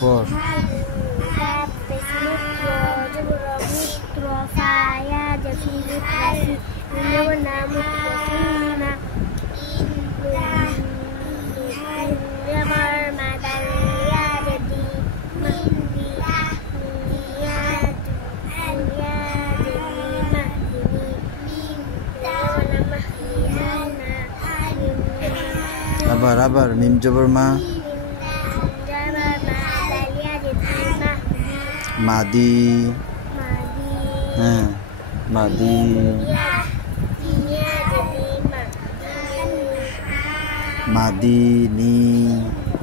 পর আবার মিম জবর মা মাদি হ্যাঁ মাদি মাদিনি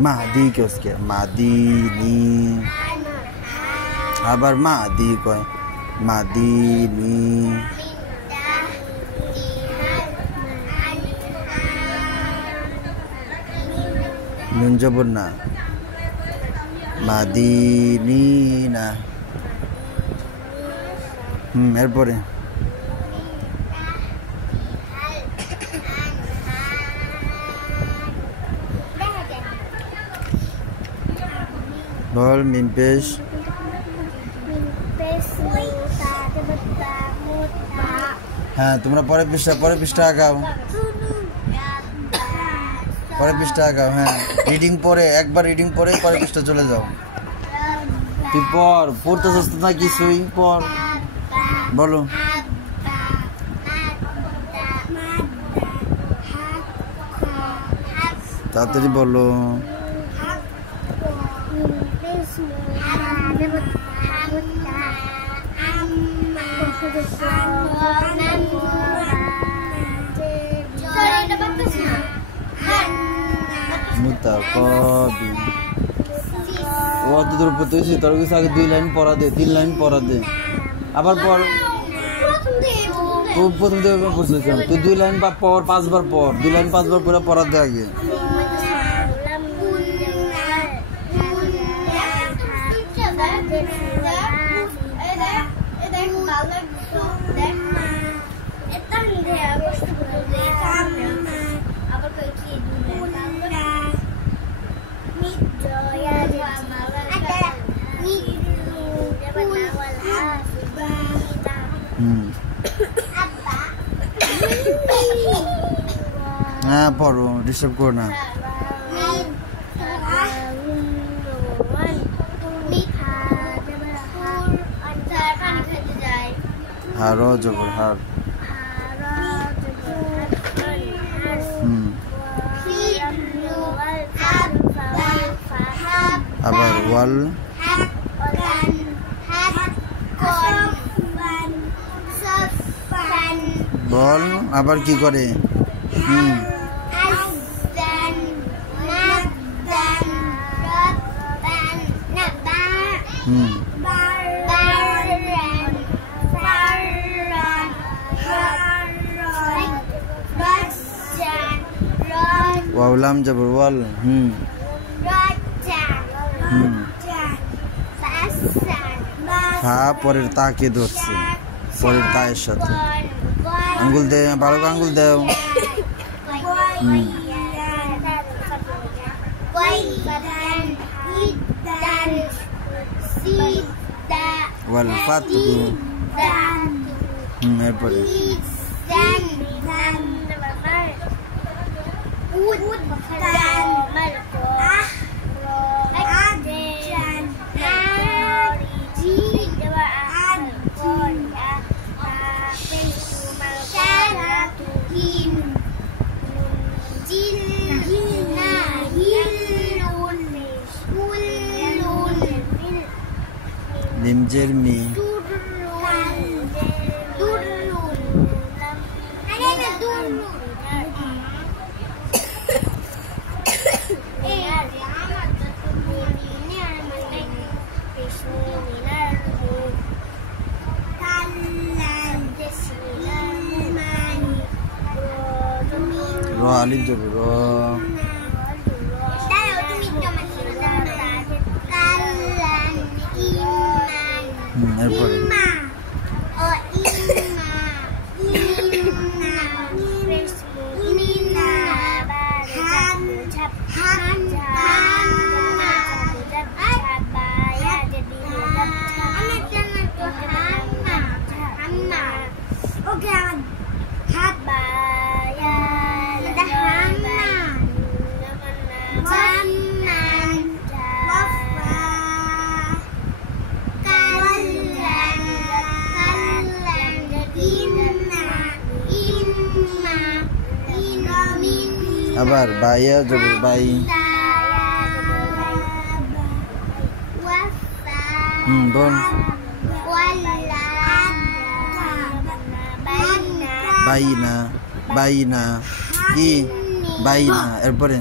মাদি কে মাদিনি আবার মাদি কয় মাদিনি নুন জবর না মাদিনিনা এরপরে বল মিম পেশ হ্যাঁ তোমরা পরের পৃষ্ঠা আগাও হ্যাঁ রিডিং পরে একবার রিডিং পরে পরের পৃষ্ঠা চলে যাও তুই পড়তেছিস না কিছুই পর বলো তাড়াতাড়ি বলো তোর আগে 2 লাইন পড়া দে 3 লাইন পড়া দে আবার পর প্রথম থেকে পড়ছিলাম তুই 2 লাইন বা পর 5 বার পর 2 লাইন 5 বার করে পড়া দে আগে হ্যাঁ পড়ো ডিস্টার্ব করো না হার জবর হার আবার ওয়াল বল আবার কি করে ওয়াউলাম জবর ওয়াল হ্যাঁ পরের তাকে ধরছে পরের তায়ের সাথে আঙ্গুল দে বারো আঙ্গুল দেও ওয়াল ফাতু এরপরে মিমজের মি র আলিফ যাবে র এরপরে আবার বাইয়া জবর বাই বল বাইনা বাইনা কি বাইনা এরপরে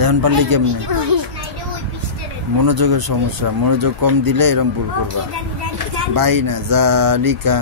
এখন পারলে কেমনি মনোযোগের সমস্যা মনোযোগ কম দিলে এরকম ভুল করবা বাইনা জালিকা